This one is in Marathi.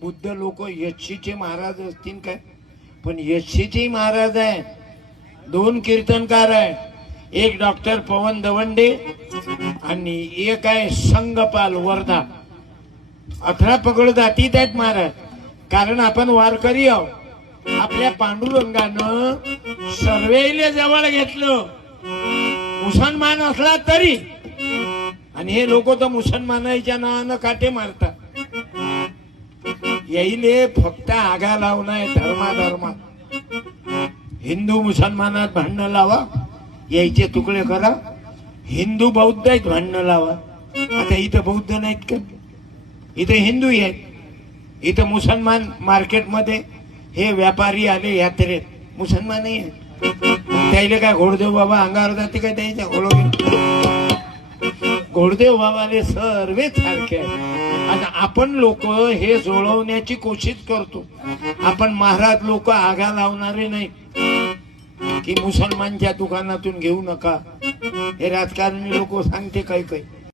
बुद्ध लोक यक्षीचे महाराज असतील काय, पण यक्षीचे महाराज आहे. 2 कीर्तनकार आहे, एक डॉक्टर पवन दवंडे आणि एक आहे संगपाल वर्धा. 18 पगड जातीत आहेत महाराज. कारण आपण वारकरी आहोत. आपल्या पांडुरंगानं सर्वेले जवळ घेतलं, मुसलमान असला तरी. आणि हे लोक तर मुसलमानाच्या नावानं काटे मारतात. याईले फक्त आगा लावणं आहे धर्मात. हिंदू मुसलमानात भांडणं लावा, यायचे तुकडे करा. हिंदू बौद्ध आहेत भांडणं लावा. आता इथं बौद्ध नाहीत का, इथं हिंदू आहेत. इथं मुसलमान मार्केटमध्ये हे व्यापारी आले यात्रेत, मुसलमानही आहेत. त्याला काय घोडदेव बाबा अंगावर जाते काय त्याच्या घोडदेव बाबाले सर्वे सारखे आहेत. आणि आपण लोक हे जुळवण्याची कोशिश करतो. आपण महाराज लोक आगा लावणारे नाही की मुसलमानच्या दुकानातून घेऊ नका. हे राजकारणी लोक सांगते काही काही.